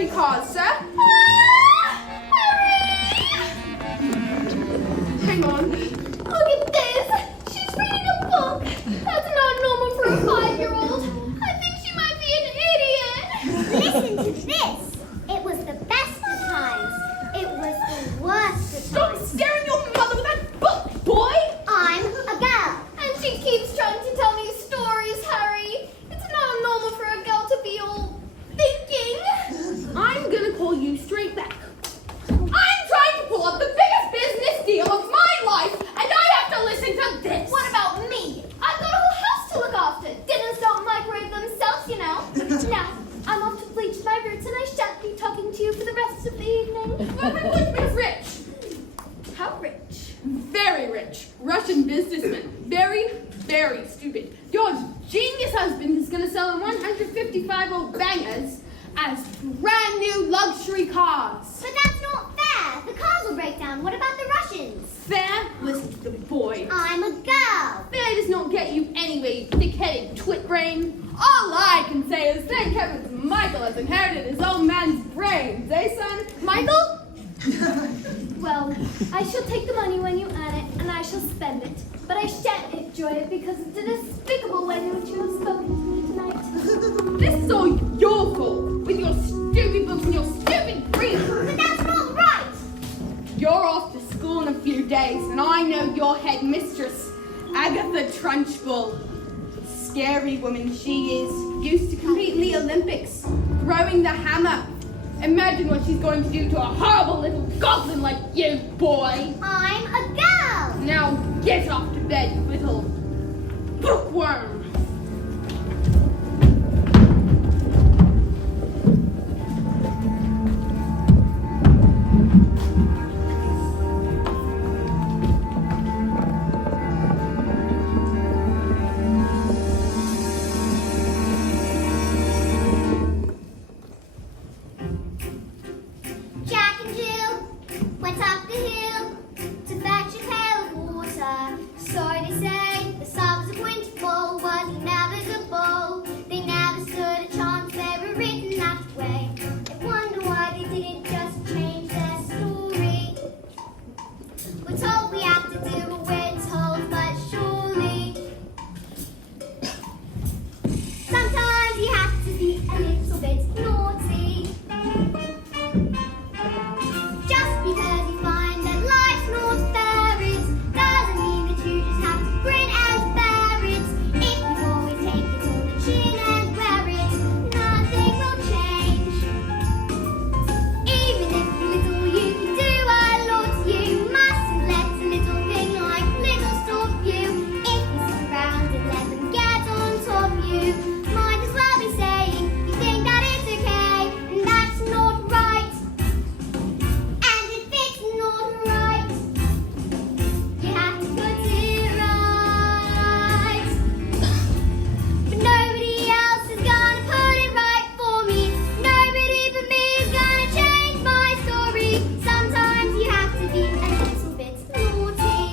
luxury cars, sir. Hang on. Look at this. She's reading a book. That's not normal for a 5-year-old. I think she might be an idiot. Listen to this. It was the best of times. It was the worst of Stop times. staring your mother with that book, boy! I'm a girl. And she keeps trying to tell me stories, Harry. It's not normal for a girl to be all thinking. I'm gonna call you straight back. I'm trying to pull up the biggest business deal of my life, and I have to listen to this. What about me? I've got a whole house to look after. Didn't stop microwave themselves, you know. Now, I'm off to bleach my roots, and I shan't be talking to you for the rest of the evening. My husband's rich. How rich? Very rich. Russian businessman. Very, very stupid. Your genius husband is gonna sell him 155 old bangers as brand new luxury cars. But that's not fair. The cars will break down. What about the Russians? Fair? Listen to the boy. I'm a girl. Fair does not get you anyway, you thick-headed twit brain. All I can say is thank heavens Michael has inherited his own man's brains, eh, son? Michael? Well, I shall take the money when you earn it, and I shall spend it. But I shan't enjoy it because of the despicable way in which you have spoken to me tonight. This is all your fault, with your stupid books and your stupid dreams. But that's not right. You're off to school in a few days, and I know your headmistress, Agatha Trunchbull. Scary woman she is, used to compete in the Olympics, throwing the hammer. Imagine what she's going to do to a horrible little goblin like you, boy. I'm a girl. Now get off to bed, you little bookworm. Jack and Jill went up the hill to fetch a pail of water. Sorry to say, the subs of Winterfall was inevitable. They never stood a chance, they were written that way. I wonder why they didn't just change their story. We're told we have to do what we're told, but surely sometimes you have to be a little bit naughty. Just because you find that life's not fair, it doesn't mean that you just have to grin and bear it. If you always take it on the chin and wear it, nothing will change. Even if little you can do a lot, you mustn't let a little thing like little stop you. If you sit around and let them get on top of you, might as well be saying you think that it's okay, and that's not right. And if it's not right, you have to put it right. But nobody else is gonna put it right for me. Nobody but me is gonna change my story. Sometimes you have to be a little bit naughty.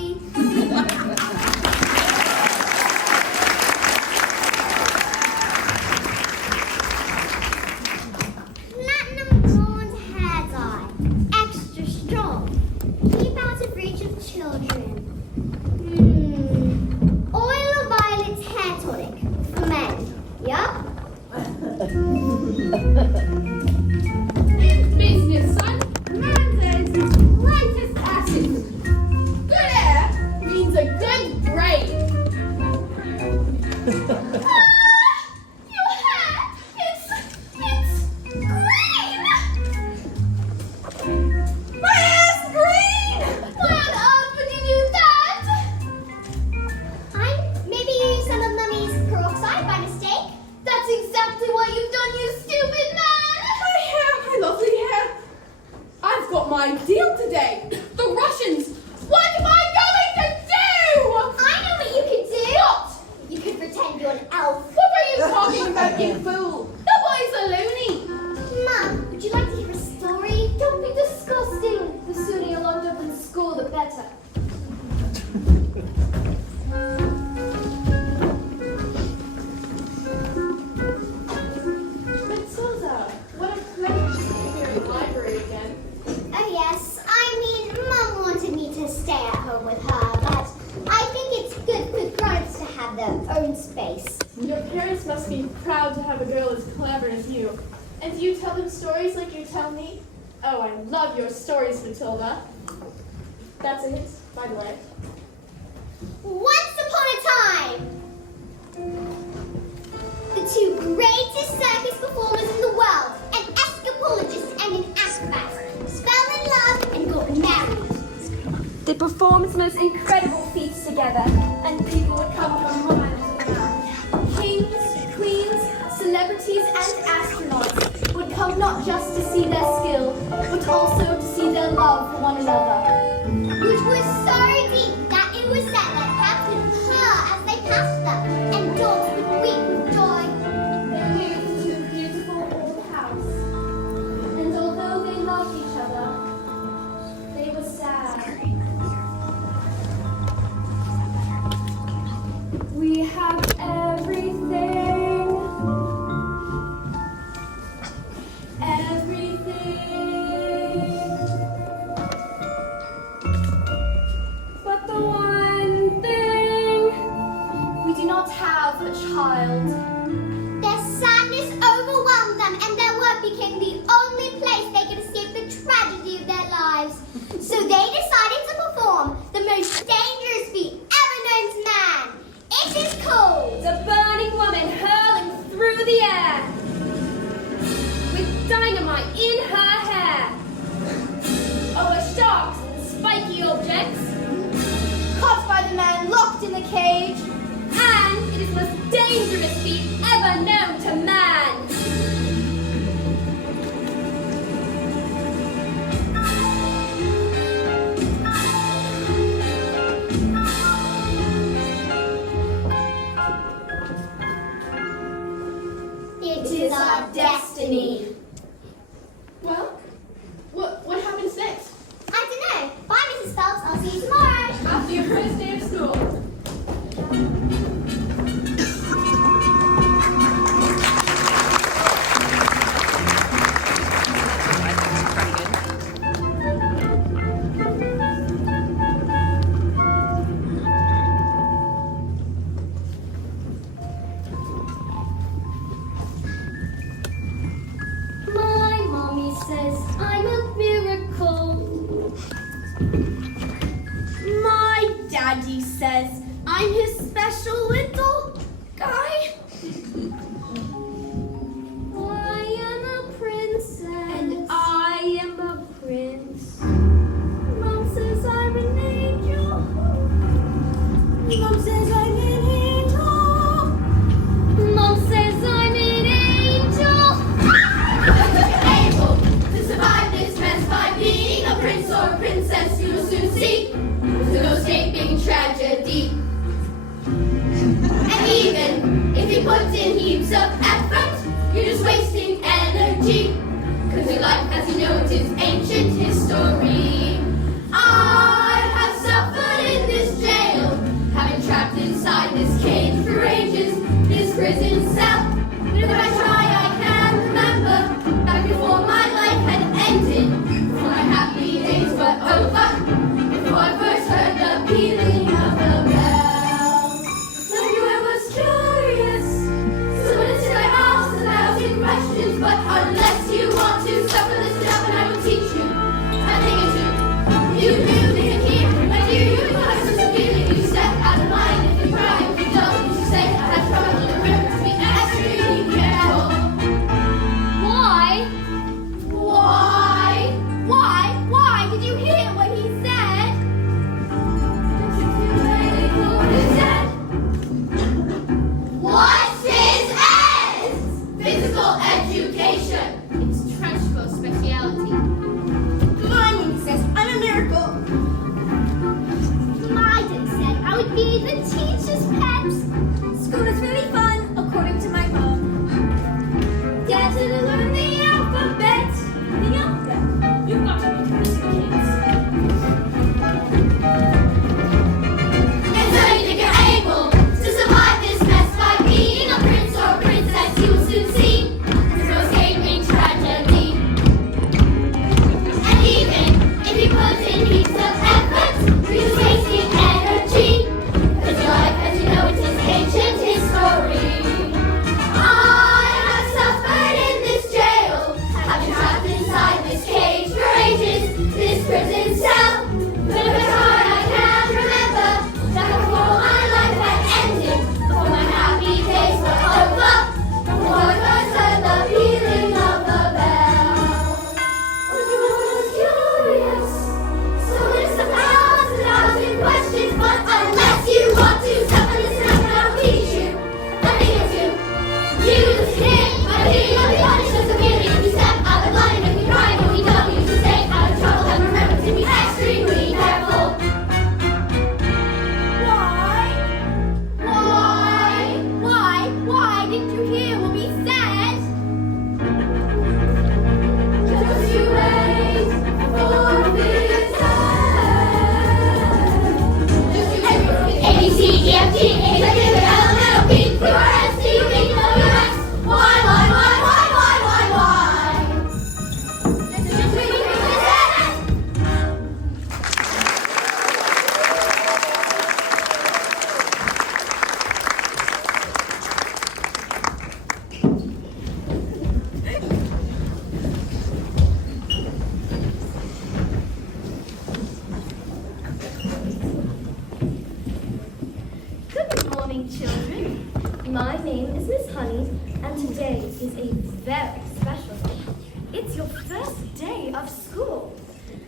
Platinum blonde hair dye, extra strong. Keep out of reach of children. Oil of violet hair tonic for men. Yup. In business, son, man says his greatest asset. Good hair means a good brain. Your hair, it's green! My hair's green! Why on earth would you do that? I maybe used some of Mummy's peroxide by mistake. That's exactly what you've done, you stupid man! My hair, my lovely hair. I've got my deal today. The Russians. What am I going to do? I know what you could do. What? You could pretend you're an elf. What are you talking about, you fool? The boy's a loony. Mum, would you like to hear a story? Don't be disgusting. The sooner you're locked up in school, the better. Matilda, what a pleasure. Your parents must be proud to have a girl as clever as you. And do you tell them stories like you tell me? Oh, I love your stories, Matilda. That's a hint, by the way. Once upon a time, the two greatest circus performers in the world, an escapologist and an acrobat, fell in love and got married. They performed most incredible feats together, and people would come from miles around. Kings, queens, celebrities, and astronauts would come not just to see their skill, but also to see their love for one another. Which was so deep that it was said that cats would purr as they passed them, and dogs would weep with joy. They moved to a beautiful old house, and although they loved each other, they were sad. We have everything. But the one thing, we do not have a child. Their sadness overwhelmed them, and their work became the only place they could escape the tragedy of their lives. So they decided to perform the most dangerous feat ever known to man. It is called The burning woman hurling through the air with dynamite in her hair over sharks and spiky objects, caught by the man locked in the cage, and it is the most dangerous feat ever known to man. It is our destiny. Well, what happens next? I don't know. Bye, Mrs. Phelps. I'll see you tomorrow. After your first day of school. My mommy says I'm a miracle. My daddy says I'm his special little guy. I am a princess. And I am a prince. Mom says I'm an angel. Mom says I'm an angel. Mom says I'm an angel. Able to survive this mess by being a prince or princess, you will soon see there's no escaping tragedy. And even if you put in heaps of effort, you're just wasting energy. Cause your life as you know it is ancient history. I have suffered in this jail, having trapped inside this cage for ages, this prison cell. But if I try, I can remember back before my life had ended, before my happy days were over, before I first heard the pealing of the bell. I knew I was curious, so I went into my house 1,000 questions. But unless you want to suffer this enough, and I will teach you a thing or two. You knew the name is Miss Honey, and today is a very special day. It's your first day of school.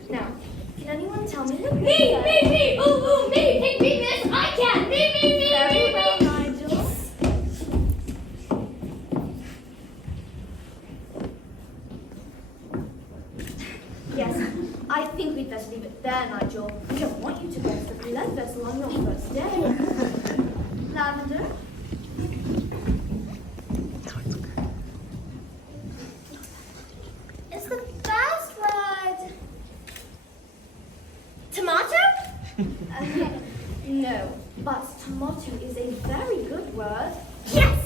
Now, can anyone tell me what Me! Ooh, ooh, me! Pick me, miss! I can! Me! Very well, Nigel. Yes, I think we'd better leave it there, Nigel. We don't want you to go to the blood vessel on your first day. Lavender? Is the first word tomato? No, but tomato is a very good word. Yes!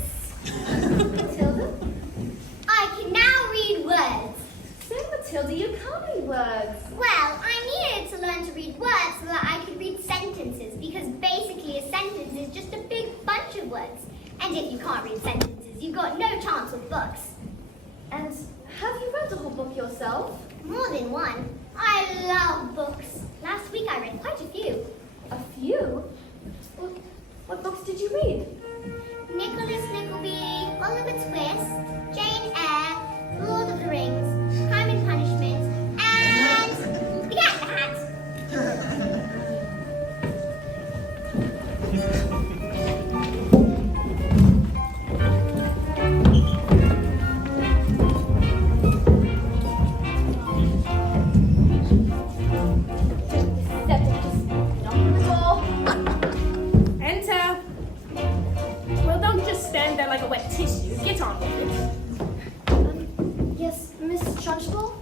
Matilda? I can now read words. Say, Matilda, you can't read words. Well, I needed to learn to read words so that I could read sentences, because basically a sentence is just a big bunch of words. And if you can't read sentences, you've got no chance with books. And have you read the whole book yourself? More than one. I love books. Last week I read quite a few. A few? What books did you read? Nicholas Nickleby, Oliver Twist, Jane Eyre, Lord of the Rings, Crime and Punishment, and The Cat in the Hat. Enter. Well, don't just stand there like a wet tissue. Get on with it. Yes, Miss Trunchbull?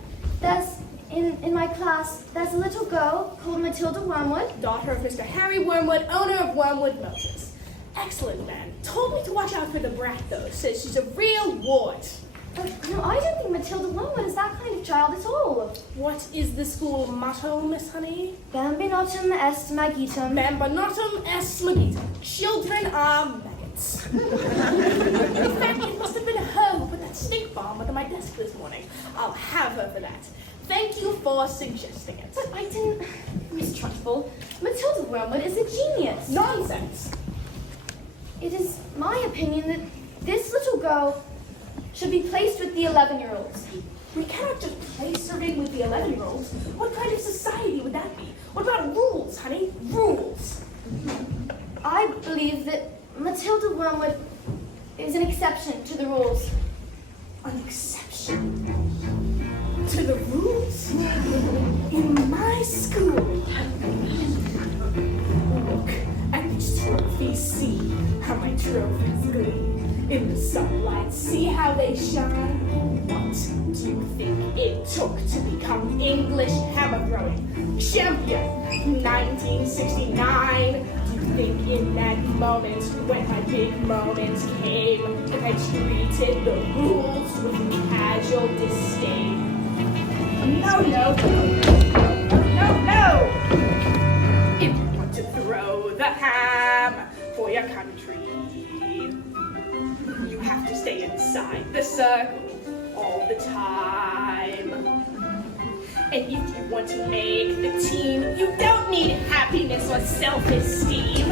In my class, there's a little girl called Matilda Wormwood. Daughter of Mr. Harry Wormwood, owner of Wormwood Motors. Excellent man. Told me to watch out for the brat, though. Says she's a real wart. No, I don't think Matilda Wormwood is that kind of child at all. What is the school motto, Miss Honey? Bambinotum est magitum. Bambinotum est magitum. Children are maggots. In fact, it must have been her who put that stink bomb under my desk this morning. I'll have her for that. Thank you for suggesting it. But I didn't... Miss Trunchbull, Matilda Wormwood is a genius. Nonsense. It is my opinion that this little girl should be placed with the 11-year-olds. We cannot just place her in with the 11-year-olds. What kind of society would that be? What about rules, honey? Rules. I believe that Matilda Wormwood is an exception to the rules. An exception to the rules in my school. Look at these trophies. See how my trophies gleam in the sunlight. See how they shine. What do you think it took to become English hammer throwing champion? 1969. Do you think in that moment, when my big moment came, that I treated the rules with casual disdain? No. If you want to throw the hammer for your country, you have to stay inside the circle all the time. And if you want to make the team, you don't need happiness or self-esteem.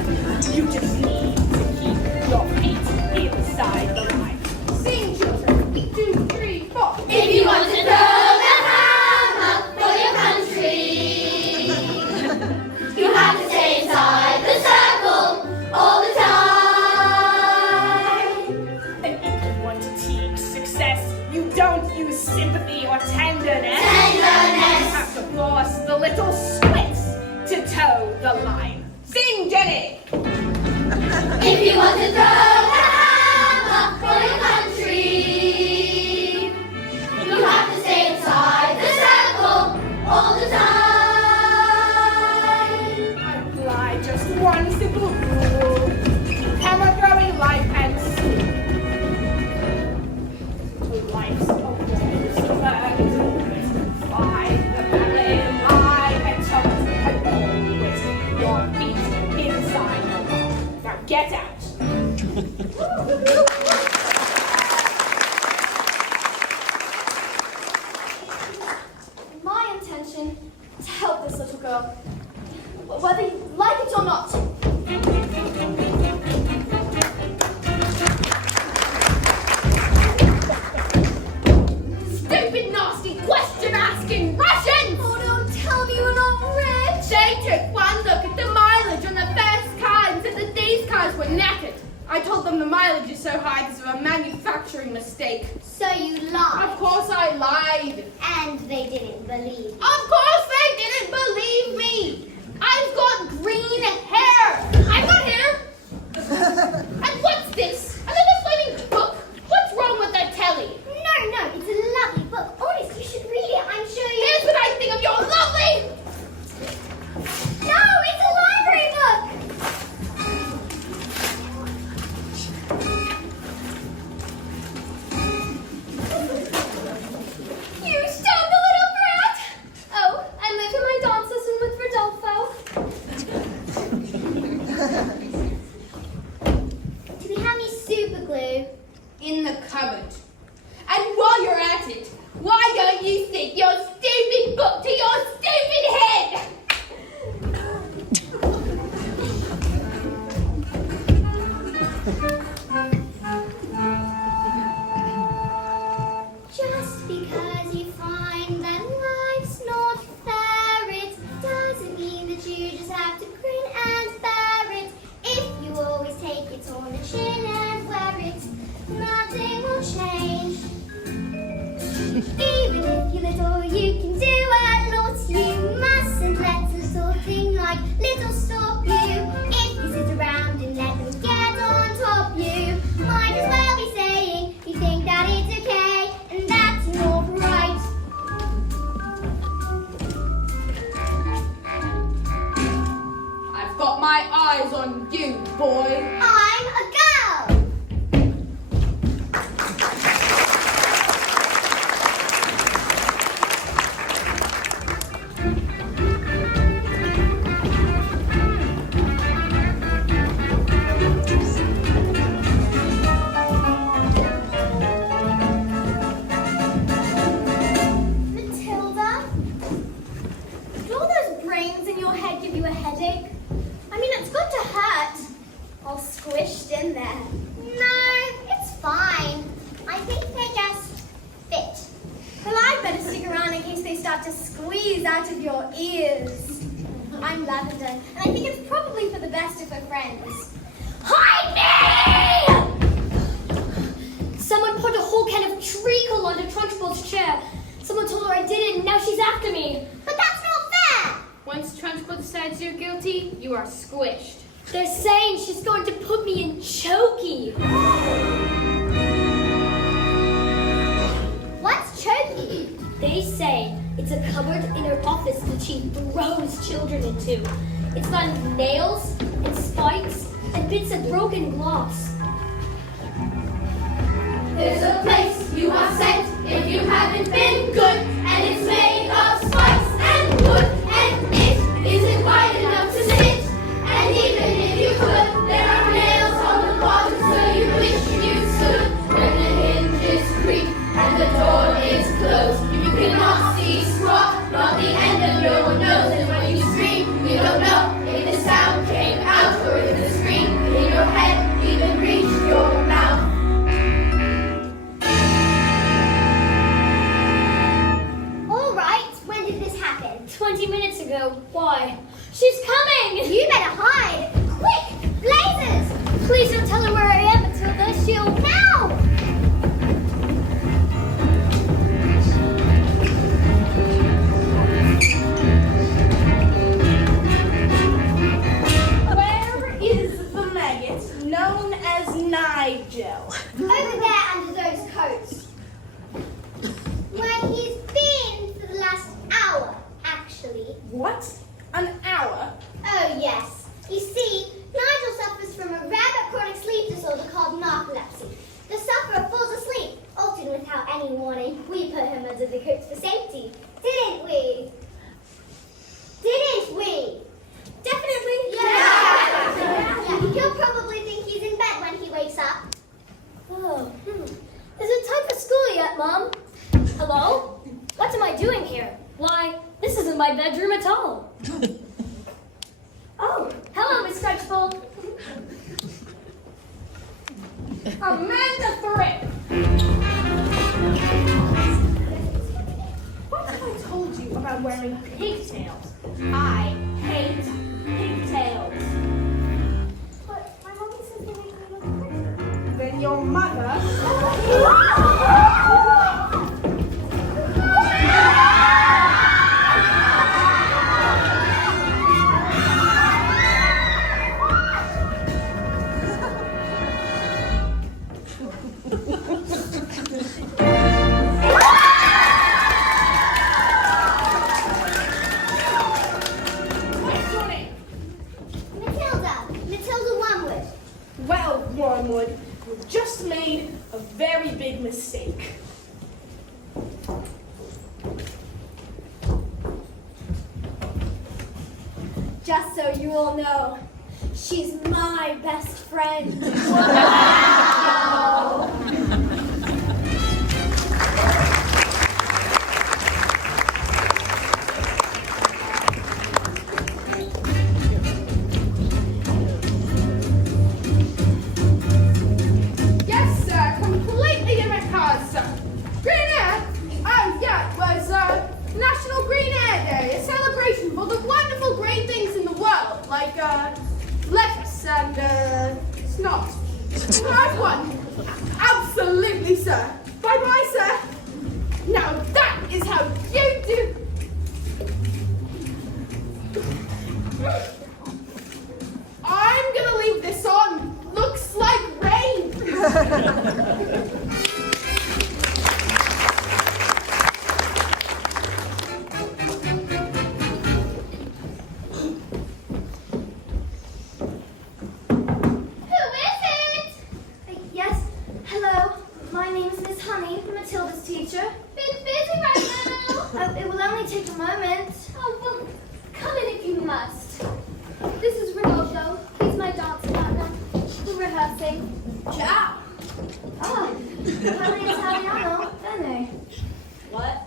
You just need to keep your feet inside the line. Sing, children. 1, 2, 3, 4. If you want to throw the hammer for your country, you have to stay inside the circle all the time. And if you want to teach success, you don't use sympathy or tenderness. You have to force the little squits to toe the line. Sing, Jenny! If you want to throw the hammer for your country, you have to stay inside the circle all the time. I apply just one simple rule. Hammer throwing life and school. Life's a rose, fly the ballet line and toes and always your feet inside the line. Now get out. mistake. So you lied. Of course I lied. And they didn't believe. Of course they didn't believe me. I've got green hair. I've got hair. And what's this? Another flaming book? What's wrong with that telly? No, it's a lovely book. Honest, you should read it. I'm sure you... Here's what I think of your lovely... No, it's a library book. You stupid little brat! Oh, I live in my dance lesson with Rodolfo. Do we have any super glue? In the cupboard. And while you're at it, why don't you stick your stupid book to your stupid head? Just because you find that life's not fair, it doesn't mean that you just have to grin and bear it. If you always take it on the chin and wear it, nothing will change. Even if you're little, you can do a lot. You mustn't let a little thing like little stop you. If you sit around and let them get on top you, might as well be saying you think that it's okay, and that's not right. I've got my eyes on you, boy. I'm a girl. Matilda, do all those brains in your head give you a headache? I mean, it's good to hurt. All squished in there. No, it's fine. I think they just fit. Well, I'd better stick around in case they start to squeeze out of your ears. I'm Lavender, and I think it's probably for the best if we're friends. Hide me! Someone put a whole can of treacle onto Trunchbull's chair. Someone told her I did it, and now she's after me. But that's not fair! Once Trunchbull decides you're guilty, you are squished. They're saying she's going to put me in chokey. What's chokey? They say it's a cupboard in her office that she throws children into. It's got nails and spikes and bits of broken glass. There's a place you are sent if you haven't been good, and it's made of spikes and wood, and it isn't wide enough to sit. And even if you could, there are nails on the bottom, so you wish you stood. When the hinges creak and the door is closed, you cannot see squat, not the end of your nose. And when you scream, you don't know if the sound came out or if the scream in your head even reached your mouth. All right, when did this happen? 20 minutes ago. Why? She's coming! You better hide! Quick! Blazers! Please don't tell her where I am, Matilda. She'll... Now! Where is the maggot known as Nigel? Over there under those coats. Where he's been for the last hour, actually. What? An hour? Oh, yes. You see, Nigel suffers from a rare chronic sleep disorder called narcolepsy. The sufferer falls asleep, often without any warning. We put him under the coats for safety. Didn't we? Didn't we? Definitely. Yeah. He'll probably think he's in bed when he wakes up. Oh, Is it time for school yet, Mom? Hello? What am I doing here? Why, this isn't my bedroom at all. Oh, hello, Miss Trunchbull. Amanda Thrift! What have I told you about wearing pigtails? I hate pigtails. But my mommy says they make me look pretty. Then your mother What's your name? Matilda Wormwood. Well, Wormwood, you just made a very big mistake. Just so you all know, she's my best friend. Yes, sir. Completely different cause, sir. Green Air? Oh, yeah, it was National Green Air Day, a celebration for the wonderful great things in the world, like lettuce and snot. I've won. Absolutely, sir. Bye-bye, sir. Now that is how you do. I'm gonna leave this on. Looks like rain. Yes, hello. My name's Miss Honey, Matilda's teacher. Bit busy right now. It will only take a moment. Oh, well, come in if you must. This is Rodolfo. He's my dance partner. We're rehearsing. Ciao. Ah, parli italiano? Bene. What?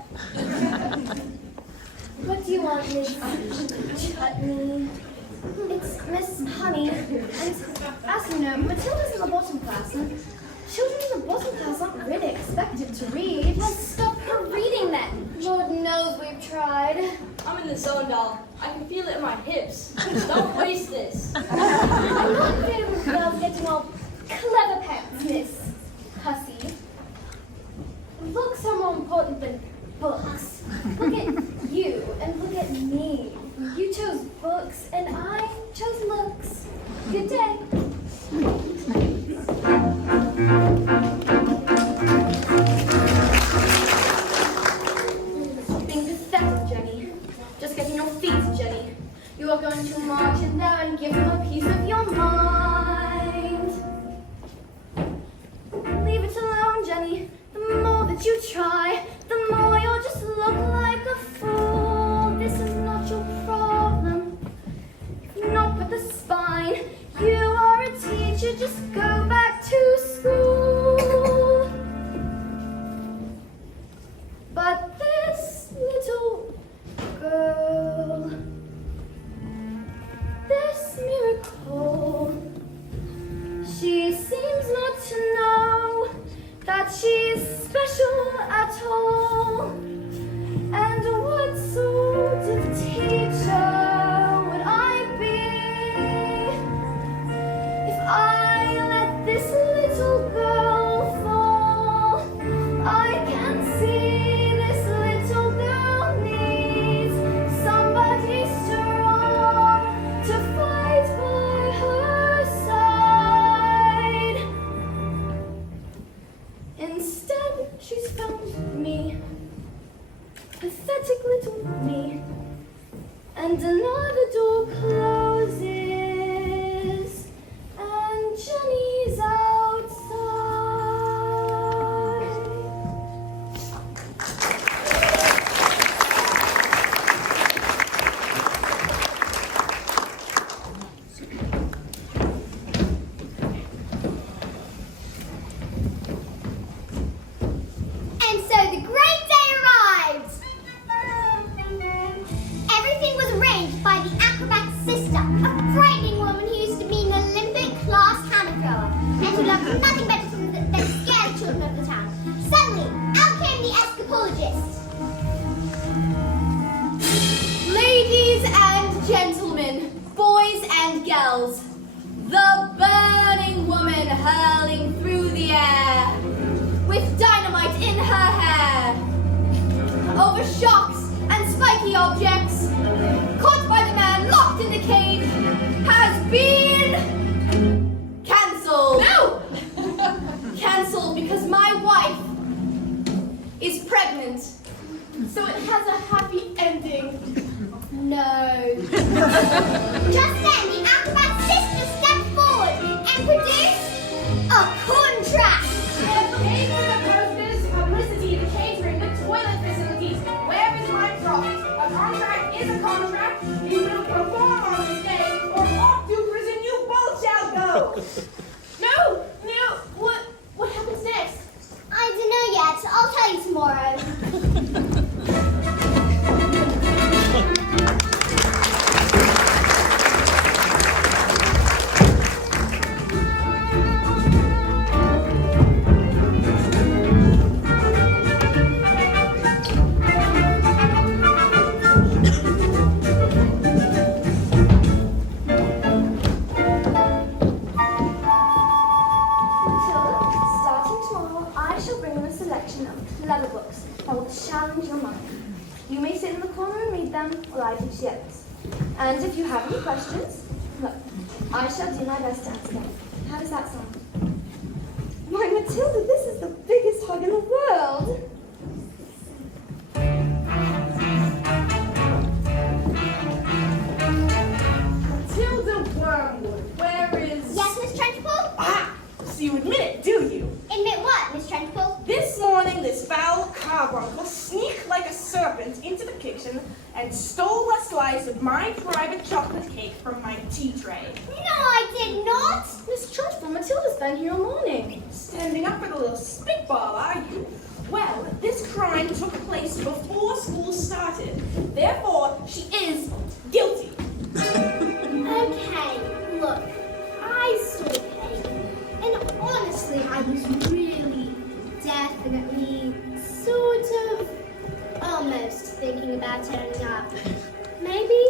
What do you want, Miss Chutney? It's Miss Honey, and as you know, Matilda's in the bottom class, and children in the bottom class aren't really expected to read. Well, stop her reading then. Lord knows we've tried. I'm in the zone, doll. I can feel it in my hips. Don't waste this. I'm not afraid of girls getting all clever pants, Miss Hussy. Looks are more important than books. Look at you and look at me. You chose books and I chose looks. Good day. Being pathetic, Jenny. Just getting your feet, Jenny. You are going to march in there and give them a piece of your mind. Leave it alone, Jenny. The more that you try, the more you'll just look like a fool. This is not your problem. You've not got the spine. You are a teacher, just go back to school. But this little girl, this miracle, she seems not to know that she's special at all. And what sort of teacher would I be if I let this little girl fall? I can see this little girl needs somebody strong to fight by her side. Instead, she's found me, pathetic little me, and another door closes, and Jenny's outside. And so the great day arrived. Everything was arranged by the acrobat's sister, a frightening woman who used to be an Olympic class hammer thrower and who loved nothing better than scare the children of the town. Suddenly, out came the escapologist. Ladies and gentlemen, boys and girls, the burning woman hurling through the air over shocks and spiky objects, caught by the man locked in the cage, has been cancelled. No! Cancelled because my wife is pregnant. So it has a happy ending. No. Just then, the acrobat sister stepped forward and produced a contract. Pay for the posters, publicity, the catering, the toilet facilities. Where is my profit? A contract is a contract. You will perform on this day, or off to prison you both shall go. No! What happens next? I don't know yet. I'll tell you tomorrow. Matilda, starting tomorrow, I shall bring you a selection of clever books that will challenge your mind. You may sit in the corner and read them, while I teach the others. And if you have any questions, look, I shall do my best to answer them. How does that sound? Why, Matilda, this is the biggest hug in the world. Matilda Wormwood, where is... Yes, Miss Trunchbull? Ah! So you admit it, do you? Admit what, Miss Trunchbull? This morning, this foul carbuncle sneaked like a serpent into the kitchen and stole a slice of my private chocolate cake from my tea tray. No, I did not. Miss Trunchbull, Matilda's been here all morning. Standing up with a little spitball, are you? Well, this crime took place before school started. Therefore, she is guilty. Okay, look, I saw the cake, and honestly, I was really, definitely, sort of, almost thinking about turning up. Maybe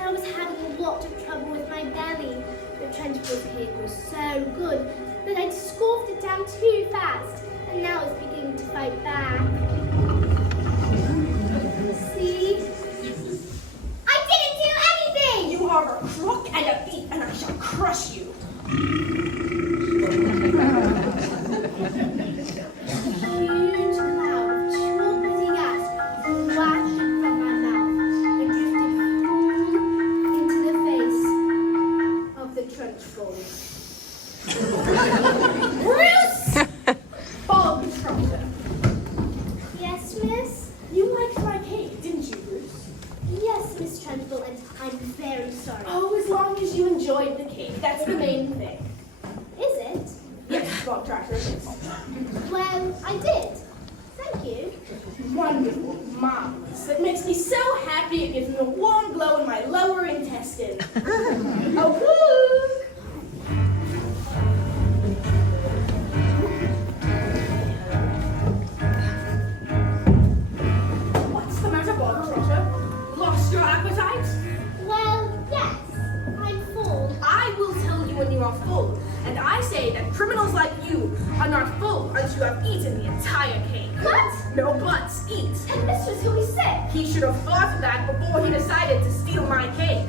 I was having a lot of trouble with my belly. The Trunchbull cake was so good that I'd scoffed it down too fast, and now it's beginning to fight back. See? I didn't do anything! You are a crook and a thief, and I shall crush you. Huge cloud of chocolatey gas flashed from my mouth and drifted into the face of the Trunchbull. Bruce! Ball Trunchbull. Yes, miss? You liked my cake, didn't you, Bruce? Yes, Miss Trunchbull, and I'm very sorry. Oh, as long as you enjoyed the cake, that's the main thing. Is it? Yes, Bob Tractor, it is. Well, I did. Thank you. Wonderful, marvelous. It makes me so happy. It gives me a warm glow in my lower intestine. Oh, look! What's the matter, Bob Trotter? Lost your appetite? Well, yes, I'm full. I will tell you when you are full, and I say that criminals like you are not full until you have eaten the entire cake. What? No buts, eat. And Mistress, he'll be sick. He should have thought of that before he decided to steal my cake.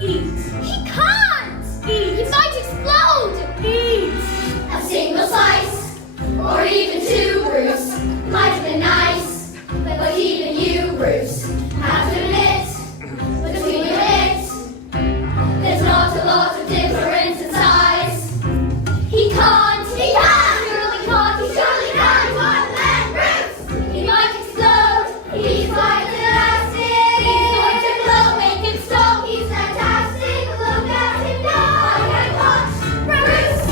Eat. He can't! Eat. He might explode! Eat. A single slice, or even two, Bruce, might have been nice. But even you, Bruce, have to admit, between your lips, there's not a lot of difference in size. He can't, he surely can't, he surely can't. What then, Bruce? He might explode, he's like elastic. He's going to blow, make him stop, he's fantastic. Look at him now, I can watch Bruce.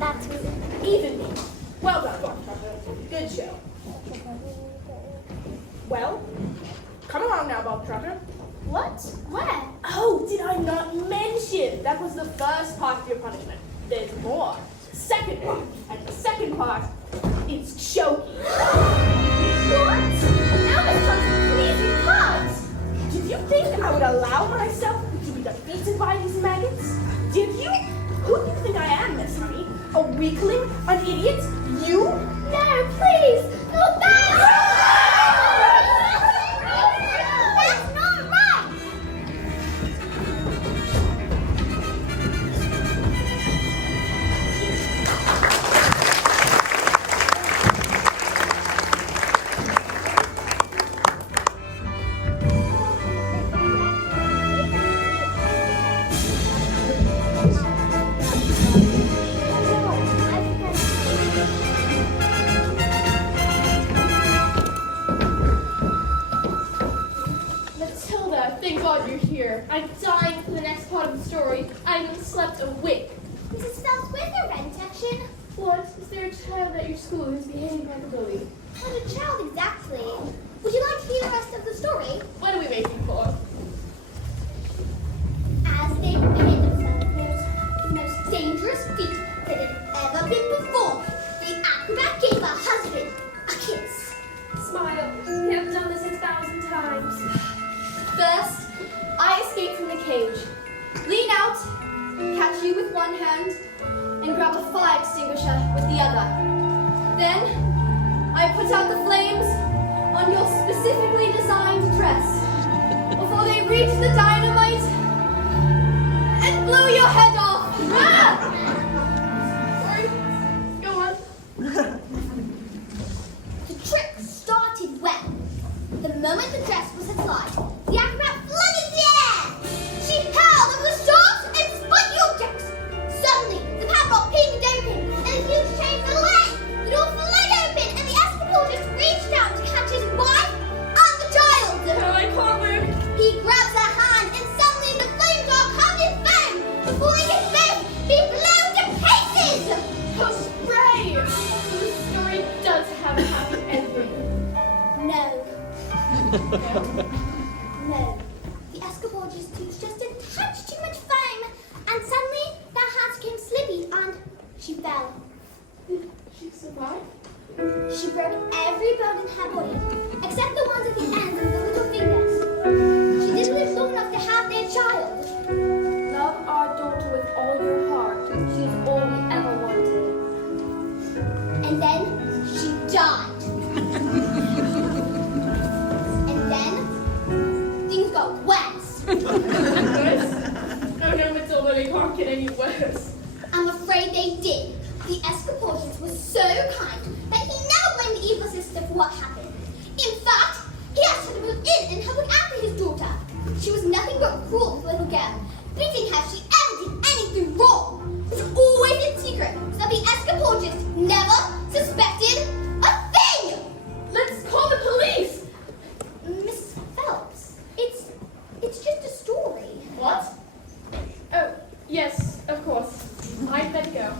That's me. Even me. Well done, Bob Trucker. Good show. Well, come along now, Bob Trucker. What? Where? Oh, did I not mention? That was the first part of your punishment. There's more. The second part. And the second part, it's choking. What? Now Miss Johnson, please, you can't. Did you think I would allow myself to be defeated by these maggots? Did you? Who do you think I am, Miss Honey? A weakling? An idiot? You? No, please. Not that. That's not right. Matilda, thank God you're here. I'm dying for the next part of the story. I haven't slept a wink. Mrs. Phelps, where's the rent section? What? Is there a child at your school who's behaving like a bully? Not a child exactly. Would you like to hear the rest of the story? What are we waiting for? As they prepared themselves the most dangerous feat that had ever been performed, the acrobat gave her husband a kiss. Smile. We have done this 1,000 times. First, I escape from the cage. Lean out, catch you with one hand, and grab a fire extinguisher with the other. Then, I put out the flames on your specifically designed dress before they reach the dynamite and blow your head off. Ah! Sorry. Go on. The trick started well. The moment the dress was applied, the acrobat flooded the air. She hurled over the stars and spun the objects. Suddenly, the padlock pinged open and a huge chain fell away. The door flung open and the escapologist reached out to catch his wife and the child. Oh, I can't move. He grabs her hand and suddenly the flames are covered in foam. Before they can both be blown to pieces. Oh, spray! So the story does have a happy ending. No. No. The escapologist used just a touch too much foam, and suddenly their hands became slippy and she fell. She survived? She broke every bone in her body, except the ones at the ends of the little fingers. She didn't live long enough to have their child. Love our daughter with all your heart. She is all we ever wanted. And then she died. And then things got worse. Worse? Oh no, Matilda, they can't get any worse. I'm afraid they did. The escapologist was so kind that he never blamed the evil sister for what happened. In fact, he asked her to move in and help look after his daughter. She was nothing but cruel to the little girl, but he didn't have she ever did anything wrong. It was always in secret, so that the escapologist never suspected a thing. Let's call the police! Miss Phelps, it's just a story. What? Oh, yes, of course. I'd better go.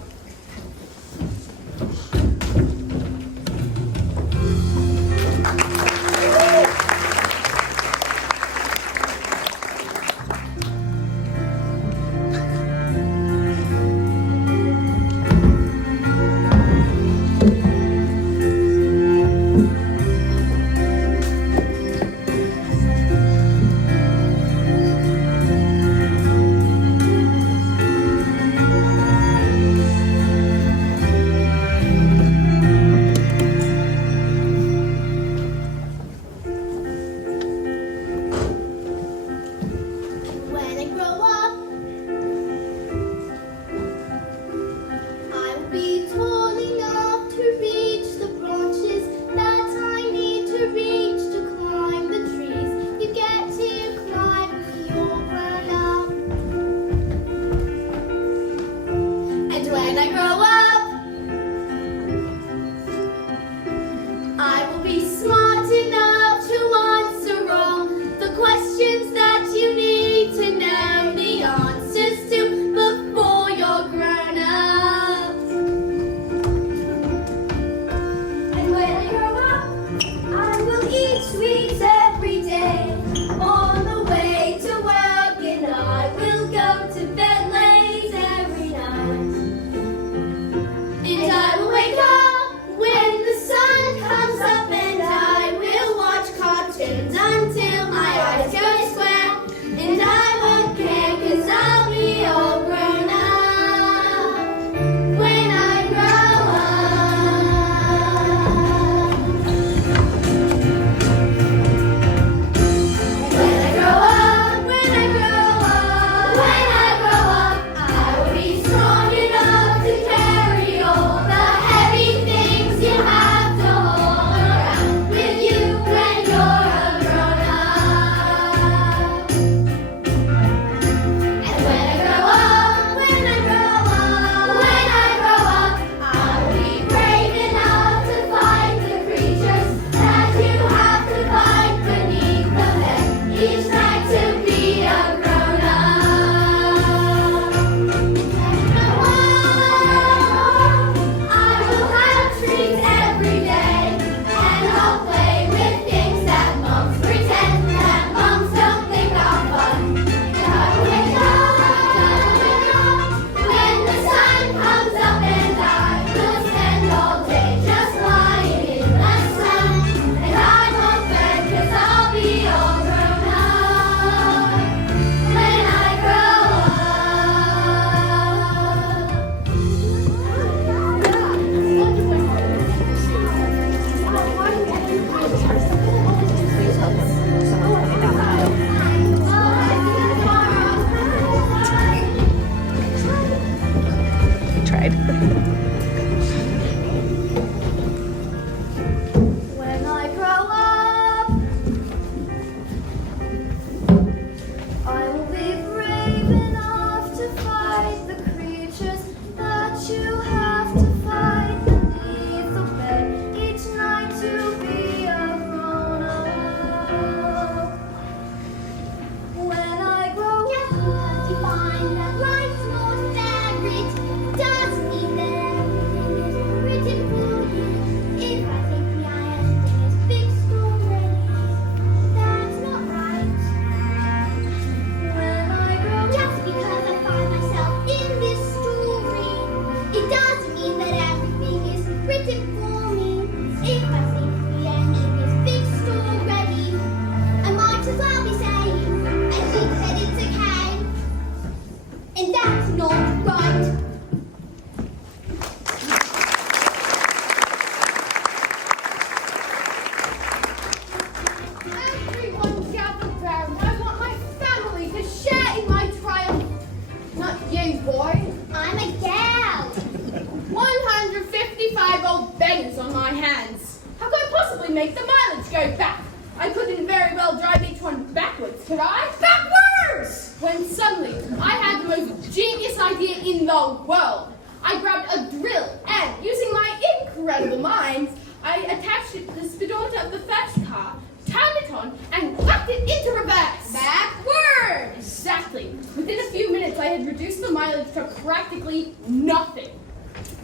on my hands. How could I possibly make the mileage go back? I couldn't very well drive each one backwards, could I? Backwards! When suddenly, I had the most genius idea in the world. I grabbed a drill and, using my incredible mind, I attached it to the speedometer of the first car, turned it on, and whacked it into reverse. Backwards! Exactly. Within a few minutes, I had reduced the mileage to practically nothing.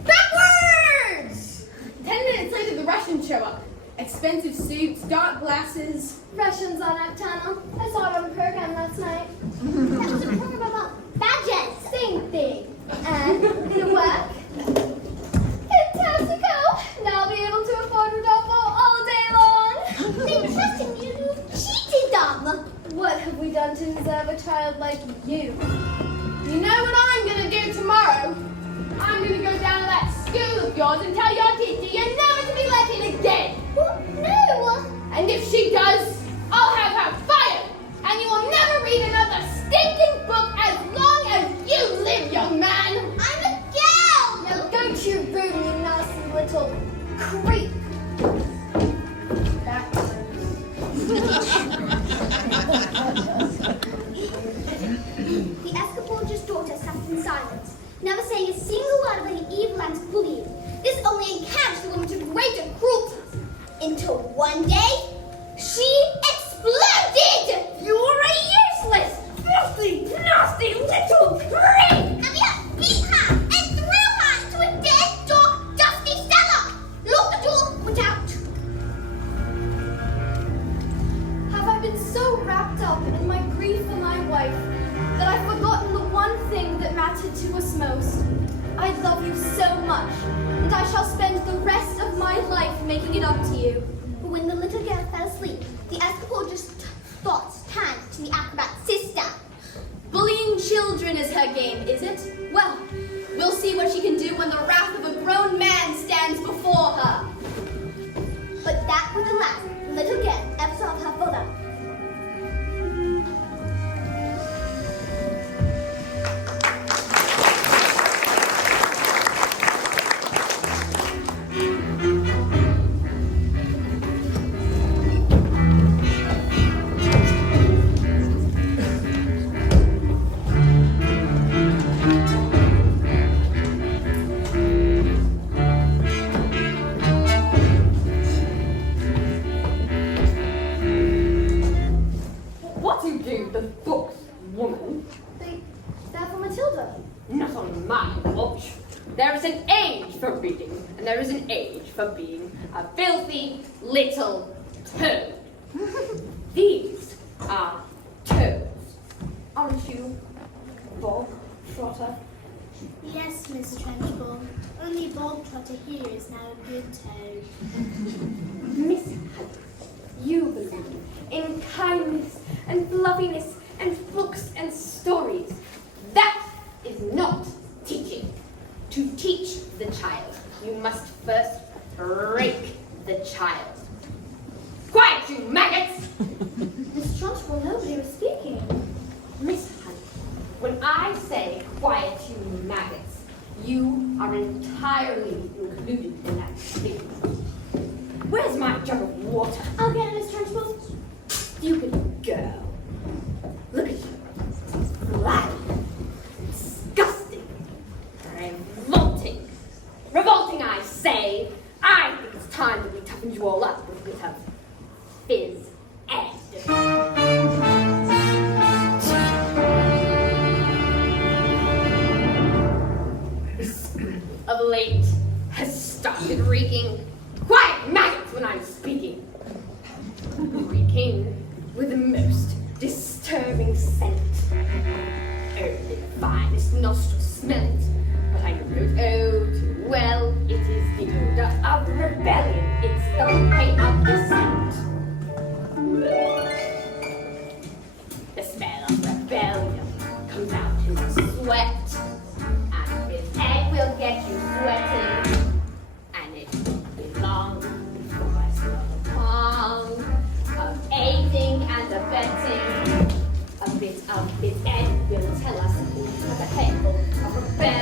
Backwards! 10 minutes later, the Russians show up. Expensive suits, dark glasses. Russians are nocturnal. I saw it on the program last night. That was a program about badgers. Same thing. And did it work? Fantastico! Now I'll be able to afford Rodolfo all day long. They trusted you, you cheated them. What have we done to deserve a child like you? You know what I'm gonna do tomorrow? I'm gonna go down to that school of yours and tell your teacher you're never to be let in again. No. And if she does, I'll have her fired. And you will never read another stinking book as long as you live, young man. I'm a girl. Now don't you rude, you nasty little creep. The Escoporger's daughter sat in silence, never saying a single word of any evil and bullying. This only encouraged the woman to greater cruelties. Until one day, she exploded! You're a useless, filthy, nasty little creep! And we have beat her and threw her into a dead, dark, dusty cellar! Locked the door, went out. Have I been so wrapped up in my grief for my wife that I've forgotten the one thing that mattered to us most? I love you so much, and I shall spend the rest of my life making it up to you. But when the little girl fell asleep, the Escoporger's thoughts turned to the acrobat's sister. Bullying children is her game, is it? Well, we'll see what she can do when the wrath of a grown man stands before her. But that was the last the little girl ever saw of her father. What do you do the books, woman? They're for Matilda. Not on my watch. There is an age for reading, and there is an age for being a filthy little toad. These are toads. Aren't you, Bob Trotter? Yes, Miss Trenchbull. Only Bob Trotter here is now a good toad. Miss Hunt, you believe in kindness and fluffiness and books and stories. That is not teaching. To teach the child, you must first break the child. Quiet, you maggots! Miss Trunchbull, nobody was speaking. Miss Hunt, when I say quiet, you maggots, you are entirely included in that statement. Where's my jug of water? I'll get it, Miss Trenchbull. Stupid girl. Look at you. Black. Disgusting. Revolting. Revolting, I say. I think it's time that we toughened you all up with a bit of phys ed. Of late has started reeking. Quiet maggots when I'm speaking. Reeking with the most disturbing scent. Only the finest nostrils smell it, but I know it oh too well. It is the odor of rebellion. It's the pain of dissent. The smell of rebellion comes out in the sweat, and this egg will get you sweating, and it won't be long before I smell the pong of aiding and abetting. A bit of this egg will tell us who's at the head of rebellion.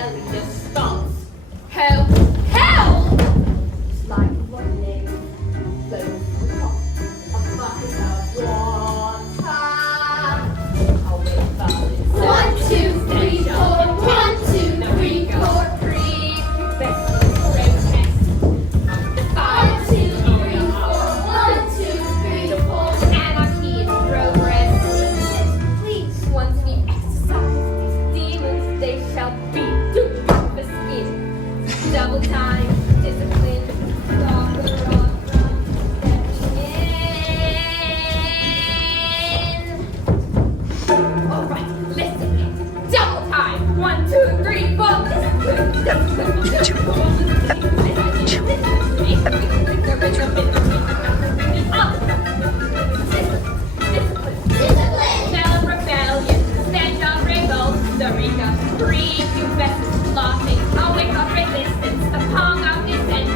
professors laughing, I'll wake up resistance, the palm out this end,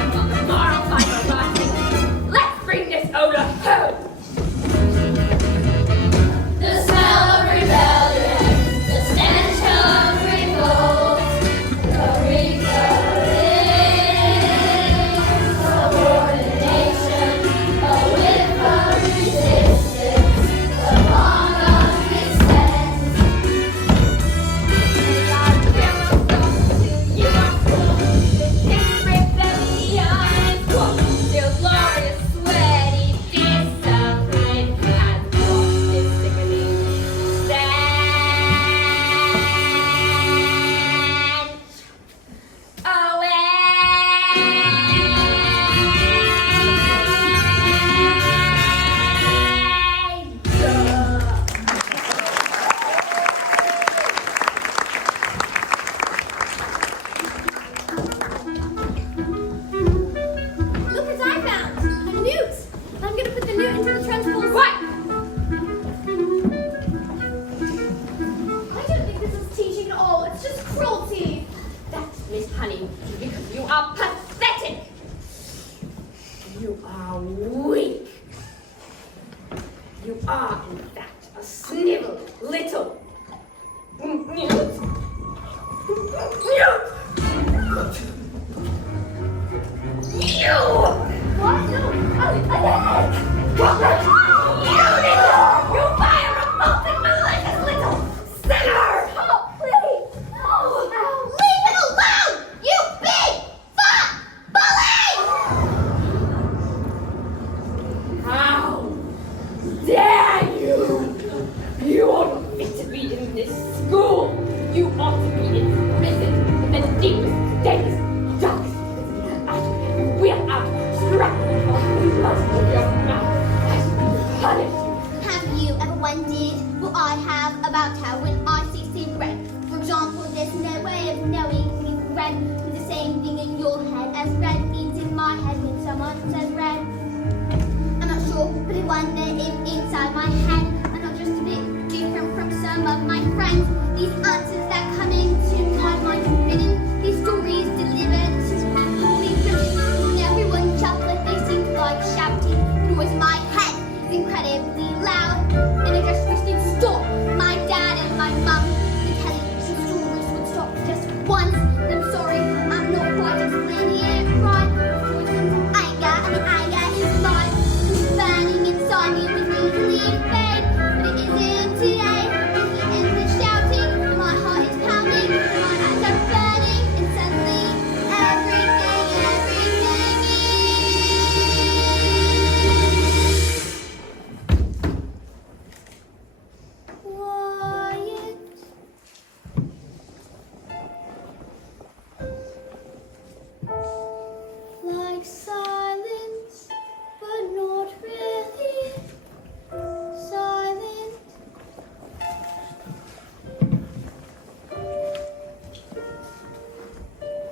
upon the moral fiber lasting. Let's bring this odor home! The smell of rebellion, the stench of revolt, the recurring subordination, a whiff of resistance, the pong of dissent. And I'll never stop till you are full. This rebellion is full, till glorious, sweaty discipline has washed this sickening stench away. Look what I found! Newt! I'm gonna put the newt into the trunchbull. What? I don't think this is teaching at all. It's just cruelty. That, Miss Honey, is because you are pathetic. You are weak. You are, in fact, a sniveled little newt. You! What? No. You vile, revolting, malicious little sinner! Oh, please. Oh. Leave it alone! You big, fat bully! How dare you! You are fit to be in this school. You ought to be in prison, in the deepest, deadest, darkest prison. Out, wheel out, strangled on the muzzle of your mouth. I shall punish you. Have you ever wondered what I have about how when I see cigarette? For example, there's no way of knowing if red means the same thing in your head as red means in my head when someone says red. I'm not sure, but I wonder if inside my head I'm not just a bit different from some of my friends. These answers that come into my mind written, these stories delivered to me written, and everyone chuckling, they seem to like shouting. The noise in my head is incredibly loud, and I just wish they'd stop. My dad and my mum, the television stories would stop just once. And I'm sorry, I'm not quite explaining it right. Before it comes to anger, and the anger is life. It's burning inside me with usually fade, but it isn't today. If he ends up shouting, and my heart is pounding, and my eyes are burning, and suddenly everything quiet. Like silence, but not really silent.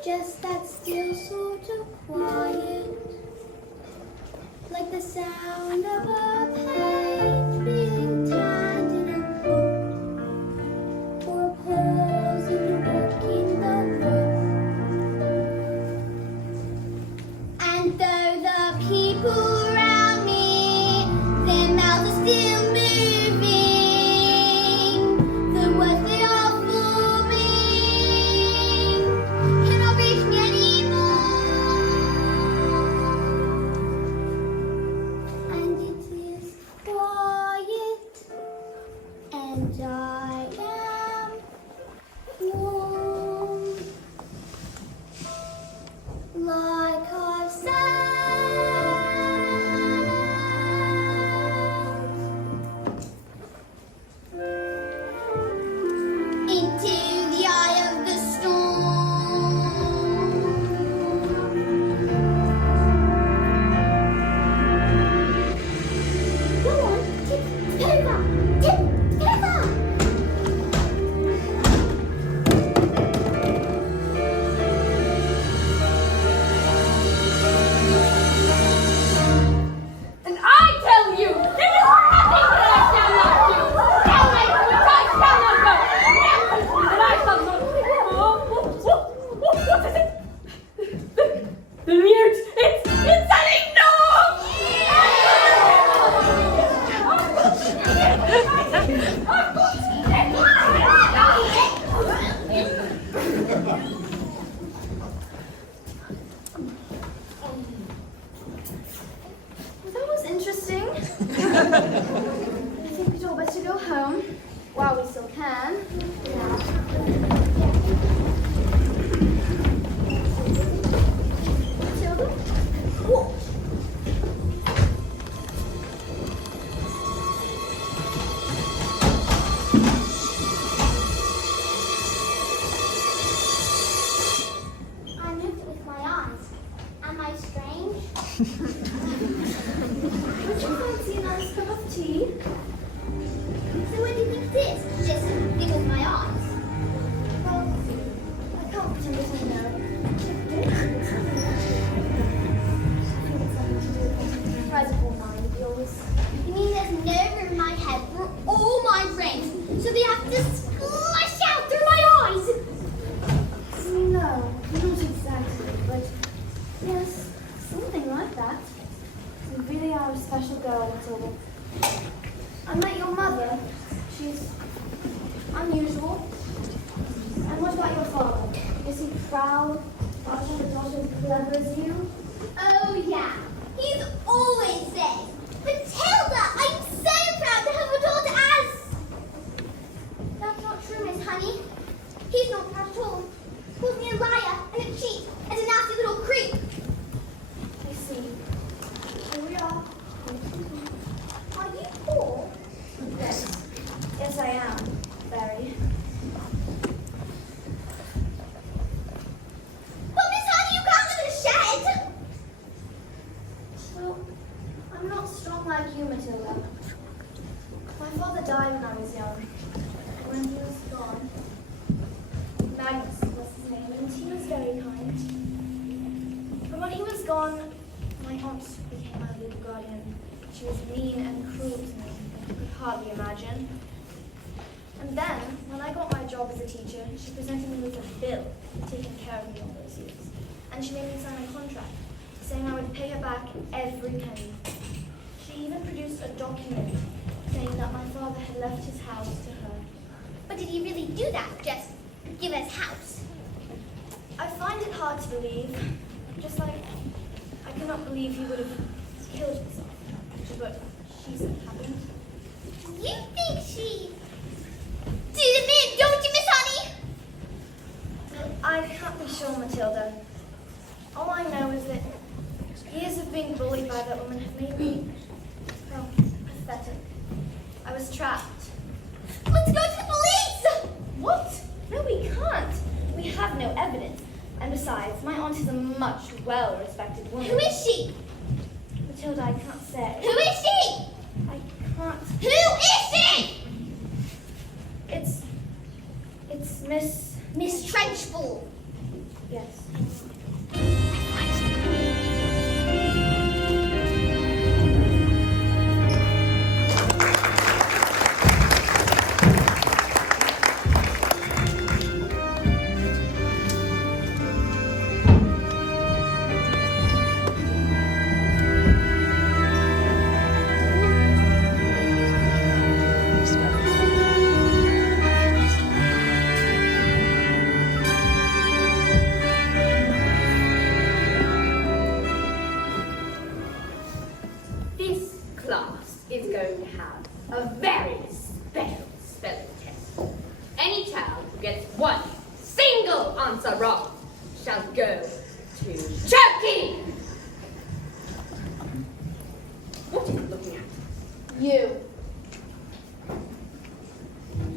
Just that still sort of quiet, like the sound of a page being turned in a book, or a pause in a book in the book. And though the people around me, their mouths are still moving, the words they are forming cannot reach me anymore. And it is quiet, and I am warm. Like I've said, into the eye of the storm. Go on, tip over, tip over. Matilda? What? I moved it with my eyes. Am I strange? Would you fancy a nice cup of tea? So what do you think it is? Just something with my eyes. Well, I can't pretend that I know. Incredible mind of yours. You mean there's no room in my head for all my brains, so they have to splash out through my eyes? No, not exactly, but yes, something like that. You really are a special girl, Matilda. I met your mother. She's unusual. And what about your father? Is he proud to have a daughter as clever as you? Oh yeah, he's always saying, Matilda, I'm so proud to have a daughter as... That's not true, Miss Honey. He's not proud at all. He calls me a liar and a cheat and a nasty little creep. I see. Here we are. Are you poor? Yes. Yes, I am. Very. But Miss Honey, you can't live in a shed. Well, I'm not strong like you, Matilda. My father died when I was young. When he was gone, Magnus was his name, and he was very kind. But when he was gone, my aunt became my legal guardian. She was mean and cruel to me, you could hardly imagine. And then, when I got my job as a teacher, she presented me with a bill for taking care of me all those years. And she made me sign a contract saying I would pay her back every penny. She even produced a document saying that my father had left his house to her. But did he really do that? Just give us house? I find it hard to believe, just like I cannot believe he would have killed himself, which is what she said happened. You think she did it, don't you, Miss Honey? Well, I can't be sure, Matilda. All I know is that years of being bullied by that woman have made me, well, pathetic. I was trapped. Let's go to the police! What? No, we can't. We have no evidence. And besides, my aunt is a much well-respected woman. Who is she? Matilda, I can't say. Who is she? I can't. Who is she? It's Miss... Miss Trenchbull. Yes. This class is going to have a very special spelling test. Any child who gets one single answer wrong shall go to Turkey. What are you looking at? You.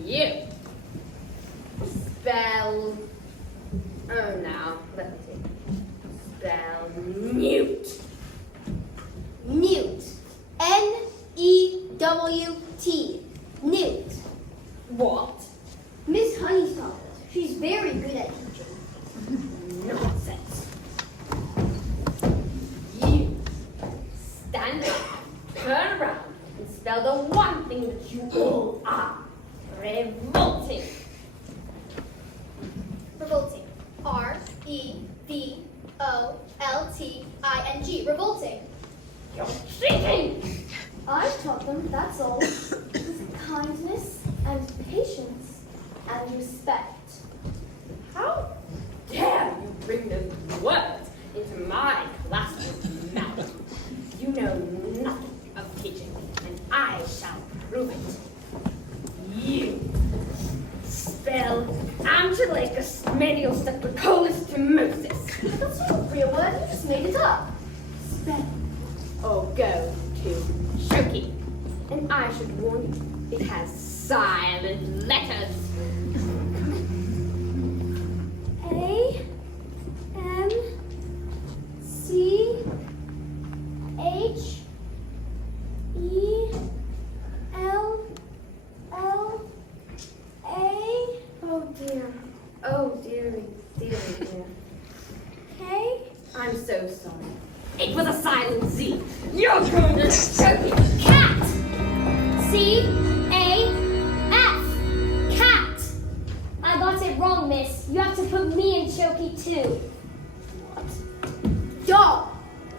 You. Spell. Oh, now, let me see. Spell mute. Newt. Newt. Newt. What? Miss Honey's taught us. She's very good at teaching. Nonsense. You stand up, turn around, and spell the one thing that you all are. Revolting. Revolting. R-E-V-O-L-T-I-N-G. Revolting. You're cheating! I taught them, that's all, with kindness and patience and respect. How dare you bring those words into my classroom, madam? You know nothing of teaching, and I shall prove it. You spell Angelica Medial Steptocolis That's not a real word, you just made it up. Spell or go to Shoki. And I should warn you, it has silent letters. A M C H E L L A Oh dearie, dear. K. I'm so sorry. It was a silent Z. You're going to Shoki. Cat. C A F. Cat. I got it wrong, miss. You have to put me in Choki too. Dog.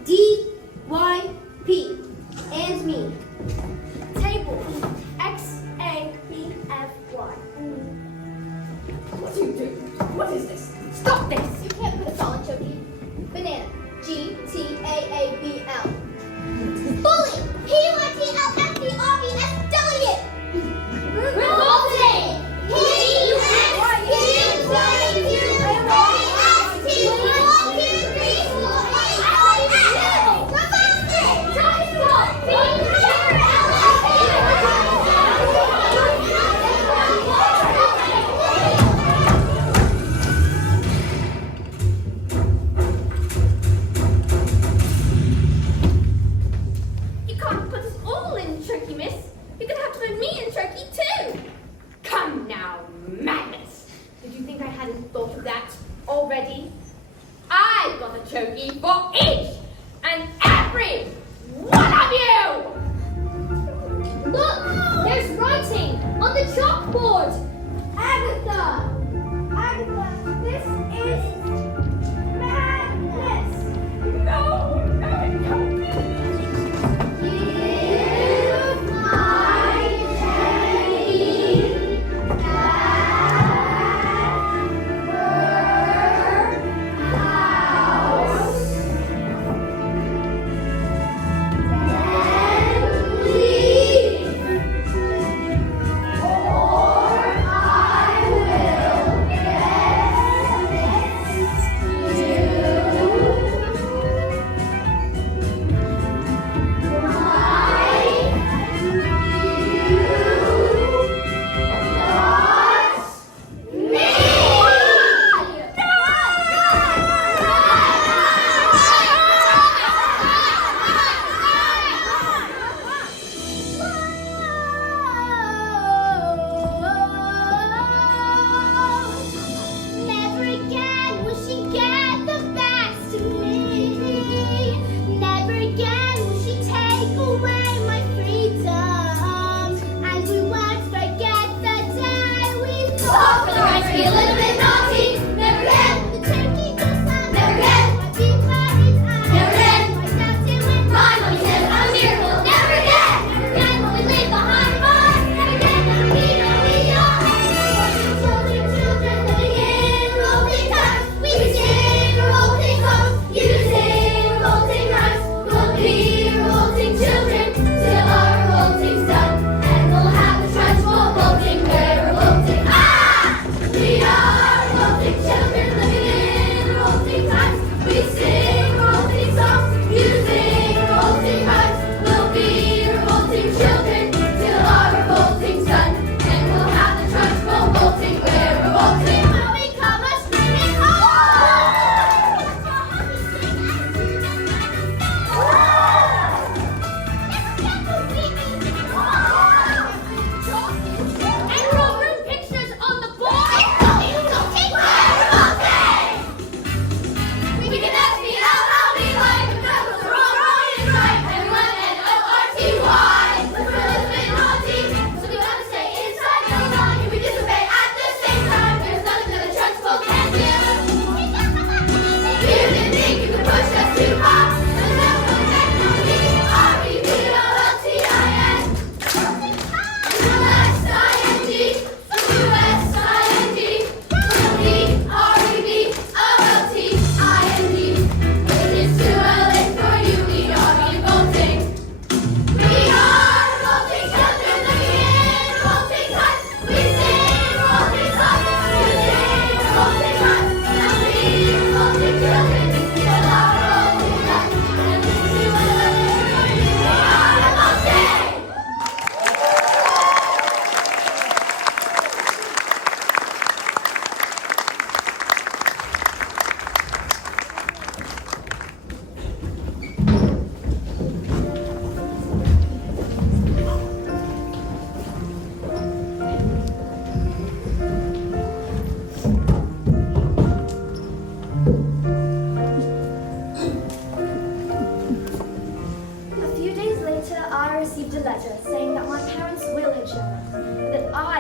D Y P. And me. Table. X A B F Y. What do you do? What is this? Stop this! You can't put a solid choky. Banana. G T A A B L. Bully. P Y T L F D R E S W. Revolting. P U S P Y U A S T 1 2 3 4 8 9 10. Revolting. Tricycle. P You can't put us all in Turkey, miss. You're gonna have to put me in Turkey too. Come now, madness. Did you think I hadn't thought of that already? I've got a chokey for each and every one of you! Look! There's writing on the chalkboard! Agatha. Agatha, this is madness. No, no. Give my Jenny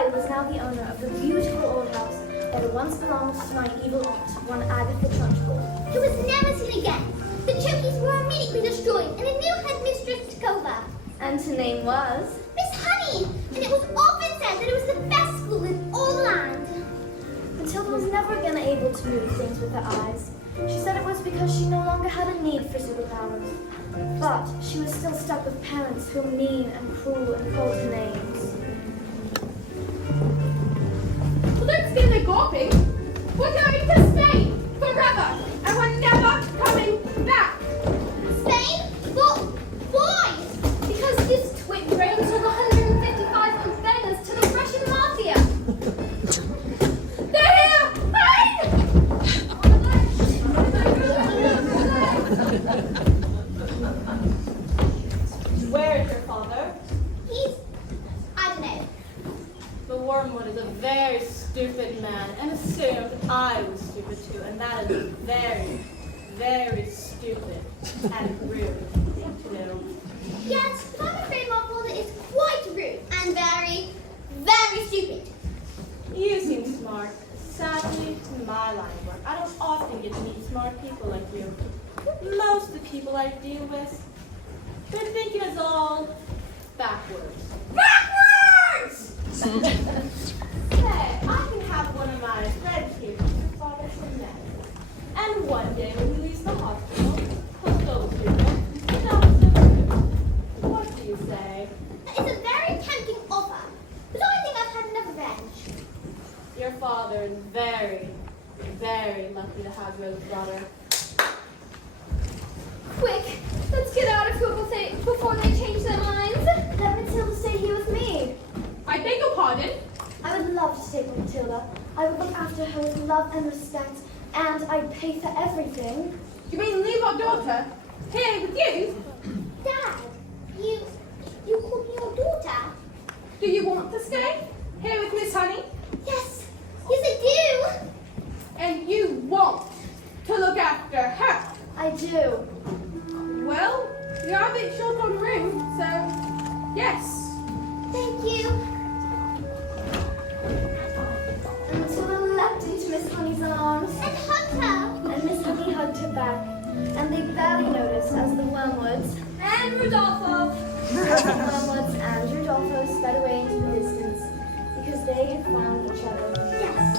I was now the owner of the beautiful old house that had once belonged to my evil aunt, one Agatha Trunchbull. Who was never seen again. The Chokies were immediately destroyed and a new headmistress took over. And her name was? Miss Honey! And it was often said that it was the best school in all the land. Matilda was never again able to move things with her eyes. She said it was because she no longer had a need for superpowers. But she was still stuck with parents who were mean and cruel and called her names. Well, don't stand there gawping. We're going to Spain forever, and we're never coming back. Spain? But why? Because his twin brings over 155 containers to the Russian mafia. They're here! Where is your father? He's... I don't know. The wormwood is a very stupid man and assumed I was stupid too, and that is a very, very stupid and rude thing to do. Yes, but I'm afraid my father is quite rude and very, very stupid. You seem smart. Sadly, in my line of work, I don't often get to meet smart people like you. Most of the people I deal with, they're thinking it's all backwards. Backwards! Say, I can have one of my friends here from your father's tremendous. And one day when he leaves the hospital, he'll go with you. No, what do you say? That is a very tempting offer, but I think I've had enough revenge. Your father is very, very lucky to have you as a daughter. Quick, let's get out of here before they change their minds. Let Matilda stay here with me. I beg your pardon? I would love to stay with Matilda. I would look after her with love and respect, and I'd pay for everything. You mean leave our daughter here with you? Dad, you called me your daughter? Do you want to stay here with Miss Honey? Yes, I do. And you want to look after her? I do. Well, you're a bit short on room, so yes. Thank you. And Matilda leapt into Miss Honey's arms, And hug her. and Miss Honey hugged her back. And they barely noticed as the Wormwoods And Rodolfo. and Rudolpho sped away into the distance because they had found each other. Yes.